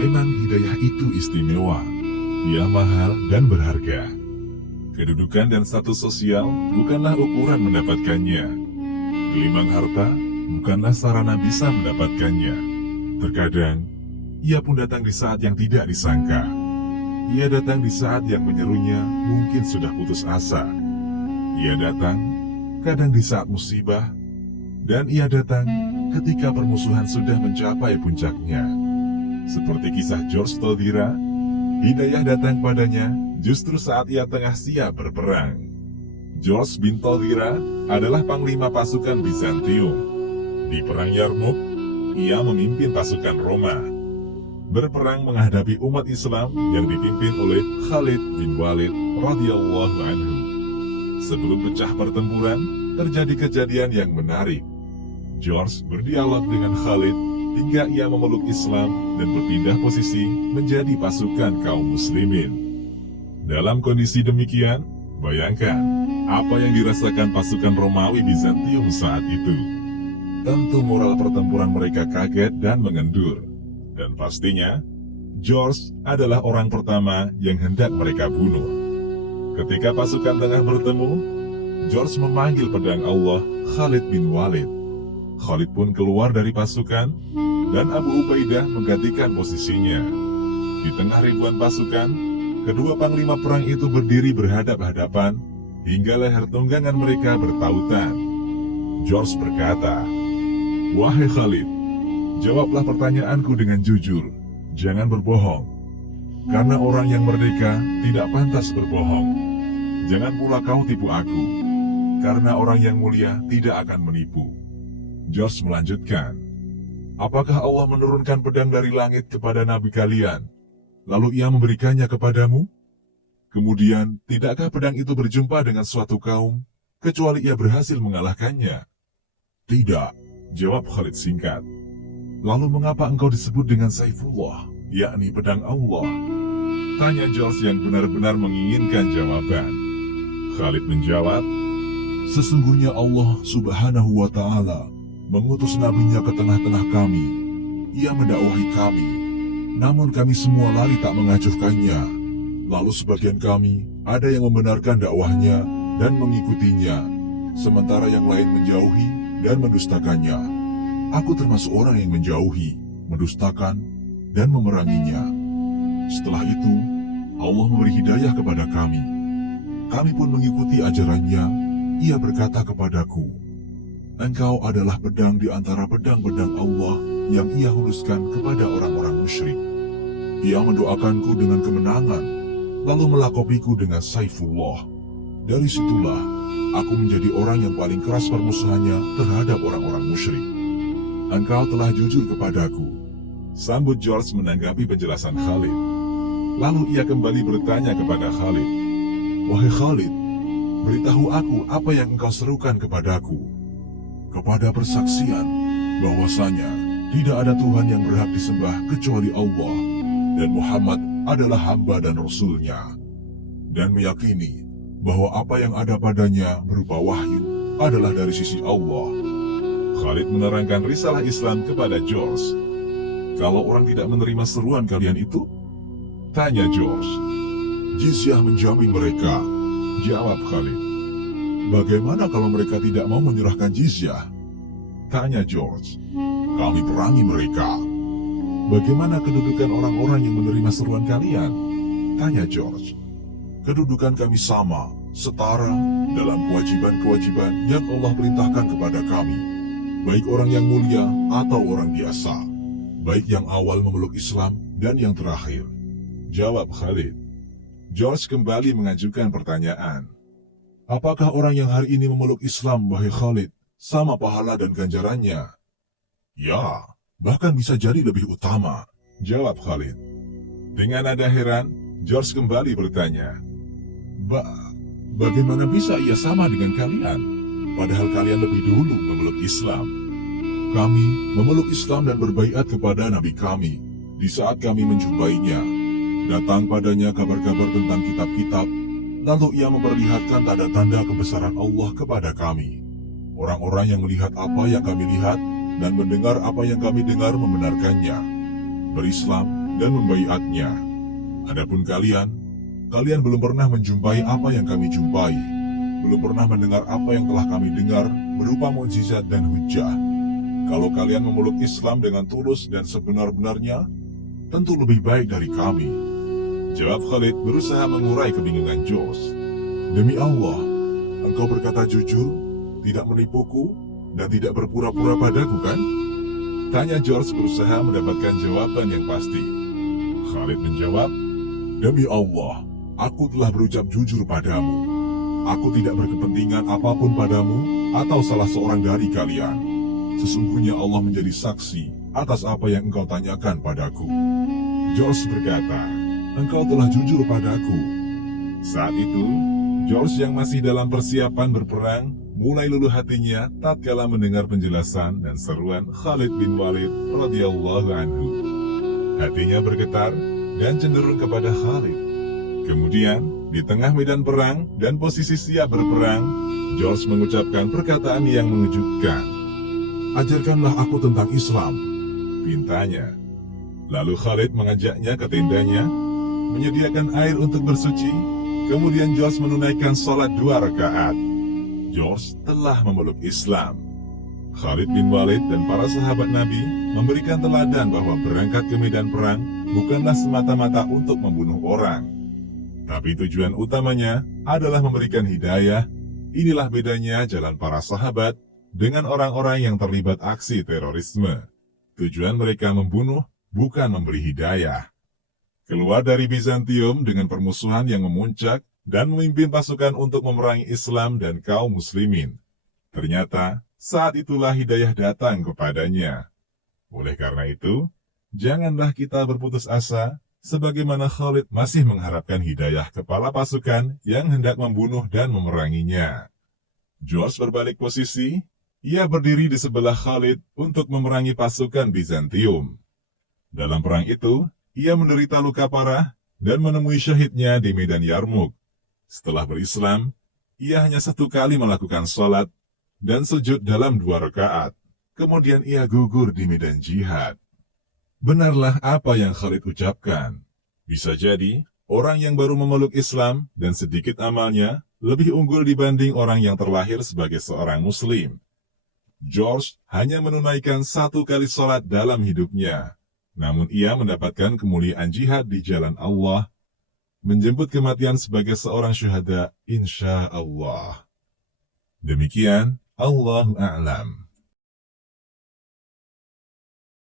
Memang hidayah itu istimewa, ia mahal dan berharga. Kedudukan dan status sosial bukanlah ukuran mendapatkannya. Gelimang harta bukanlah sarana bisa mendapatkannya. Terkadang, ia pun datang di saat yang tidak disangka. Ia datang di saat yang menyerunya mungkin sudah putus asa. Ia datang kadang di saat musibah, dan ia datang ketika permusuhan sudah mencapai puncaknya. Seperti kisah George Todira, hidayah datang padanya justru saat ia tengah siap berperang. George bin Todira adalah panglima pasukan Bizantium. Di Perang Yarmouk, ia memimpin pasukan Roma, berperang menghadapi umat Islam yang dipimpin oleh Khalid bin Walid radhiyallahu anhu. Sebelum pecah pertempuran, terjadi kejadian yang menarik. George berdialog dengan Khalid hingga ia memeluk Islam dan berpindah posisi menjadi pasukan kaum muslimin. Dalam kondisi demikian, bayangkan apa yang dirasakan pasukan Romawi Bizantium saat itu. Tentu moral pertempuran mereka kaget dan mengendur. Dan pastinya, George adalah orang pertama yang hendak mereka bunuh. Ketika pasukan tengah bertemu, George memanggil pedang Allah Khalid bin Walid. Khalid pun keluar dari pasukan, dan Abu Ubaidah menggantikan posisinya. Di tengah ribuan pasukan, kedua panglima perang itu berdiri berhadap-hadapan, hingga leher tunggangan mereka bertautan. George berkata, "Wahai Khalid, jawablah pertanyaanku dengan jujur, jangan berbohong. Karena orang yang merdeka tidak pantas berbohong. Jangan pula kau tipu aku, karena orang yang mulia tidak akan menipu." George melanjutkan, "Apakah Allah menurunkan pedang dari langit kepada nabi kalian, lalu ia memberikannya kepadamu? Kemudian, tidakkah pedang itu berjumpa dengan suatu kaum, kecuali ia berhasil mengalahkannya?" "Tidak," jawab Khalid singkat. "Lalu mengapa engkau disebut dengan Saifullah, yakni pedang Allah?" tanya George yang benar-benar menginginkan jawaban. Khalid menjawab, "Sesungguhnya Allah subhanahu wa ta'ala mengutus nabinya ke tengah-tengah kami. Ia mendakwahi kami, namun kami semua lari tak mengacuhkannya. Lalu sebagian kami ada yang membenarkan dakwahnya dan mengikutinya, sementara yang lain menjauhi dan mendustakannya. Aku termasuk orang yang menjauhi, mendustakan, dan memeranginya. Setelah itu, Allah memberi hidayah kepada kami. Kami pun mengikuti ajarannya. Ia berkata kepadaku, 'Engkau adalah pedang di antara pedang-pedang Allah yang ia huluskan kepada orang-orang musyrik.' Ia mendoakanku dengan kemenangan, lalu melakopiku dengan Saifullah. Dari situlah, aku menjadi orang yang paling keras permusuhannya terhadap orang-orang musyrik. Engkau telah jujur kepadaku," sambut George menanggapi penjelasan Khalid. Lalu ia kembali bertanya kepada Khalid, "Wahai Khalid, beritahu aku apa yang engkau serukan kepadaku." "Kepada persaksian bahwasanya tidak ada Tuhan yang berhak disembah kecuali Allah, dan Muhammad adalah hamba dan Rasul-Nya, dan meyakini bahwa apa yang ada padanya berupa wahyu adalah dari sisi Allah." Khalid menerangkan risalah Islam kepada George. "Kalau orang tidak menerima seruan kalian itu?" tanya George. "Jizyah menjamin mereka," jawab Khalid. "Bagaimana kalau mereka tidak mau menyerahkan jizyah?" tanya George. "Kami perangi mereka." "Bagaimana kedudukan orang-orang yang menerima seruan kalian?" tanya George. "Kedudukan kami sama, setara dalam kewajiban-kewajiban yang Allah perintahkan kepada kami, baik orang yang mulia atau orang biasa, baik yang awal memeluk Islam dan yang terakhir," jawab Khalid. George kembali mengajukan pertanyaan, "Apakah orang yang hari ini memeluk Islam, wahai Khalid, sama pahala dan ganjarannya?" "Ya, bahkan bisa jadi lebih utama," jawab Khalid. Dengan nada heran, George kembali bertanya, Bagaimana bisa ia sama dengan kalian, padahal kalian lebih dulu memeluk Islam?" "Kami memeluk Islam dan berbaiat kepada Nabi kami di saat kami menjumpainya. Datang padanya kabar-kabar tentang kitab-kitab, lalu ia memperlihatkan tanda-tanda kebesaran Allah kepada kami. Orang-orang yang melihat apa yang kami lihat dan mendengar apa yang kami dengar membenarkannya, berislam dan membaiatnya. Adapun kalian belum pernah menjumpai apa yang kami jumpai, belum pernah mendengar apa yang telah kami dengar berupa mukjizat dan hujah. Kalau kalian memeluk Islam dengan tulus dan sebenar-benarnya, tentu lebih baik dari kami. Jawab Khalid berusaha mengurai kebingungan George. Demi Allah, engkau berkata jujur, tidak menipuku, dan tidak berpura-pura padaku kan? Tanya George berusaha mendapatkan jawaban yang pasti. Khalid menjawab, demi Allah, aku telah berucap jujur padamu. Aku tidak berkepentingan apapun padamu atau salah seorang dari kalian. Sesungguhnya Allah menjadi saksi atas apa yang engkau tanyakan padaku. George berkata, engkau telah jujur padaku. Saat itu, George yang masih dalam persiapan berperang, mulai luluh hatinya tatkala mendengar penjelasan dan seruan Khalid bin Walid radhiyallahu anhu. Hatinya bergetar dan cenderung kepada Khalid. Kemudian, di tengah medan perang dan posisi siap berperang, George mengucapkan perkataan yang mengejutkan. Ajarkanlah aku tentang Islam, pintanya. Lalu Khalid mengajaknya ke tendanya, menyediakan air untuk bersuci. Kemudian George menunaikan sholat 2 rakaat. George telah memeluk Islam. Khalid bin Walid dan para sahabat Nabi memberikan teladan bahwa berangkat ke medan perang bukanlah semata-mata untuk membunuh orang. Tapi tujuan utamanya adalah memberikan hidayah. Inilah bedanya jalan para sahabat dengan orang-orang yang terlibat aksi terorisme. Tujuan mereka membunuh, bukan memberi hidayah. Keluar dari Bizantium dengan permusuhan yang memuncak dan memimpin pasukan untuk memerangi Islam dan kaum muslimin. Ternyata, saat itulah hidayah datang kepadanya. Oleh karena itu, janganlah kita berputus asa, sebagaimana Khalid masih mengharapkan hidayah kepala pasukan yang hendak membunuh dan memeranginya. George berbalik posisi, ia berdiri di sebelah Khalid untuk memerangi pasukan Bizantium. Dalam perang itu, ia menderita luka parah dan menemui syahidnya di medan Yarmuk. Setelah berislam, ia hanya 1 kali melakukan sholat dan sujud dalam 2 rakaat. Kemudian ia gugur di medan jihad. Benarlah apa yang Khalid ucapkan. Bisa jadi, orang yang baru memeluk Islam dan sedikit amalnya lebih unggul dibanding orang yang terlahir sebagai seorang muslim. George hanya menunaikan 1 kali sholat dalam hidupnya. Namun ia mendapatkan kemuliaan jihad di jalan Allah, menjemput kematian sebagai seorang syuhada insya Allah. Demikian, Allahu a'lam.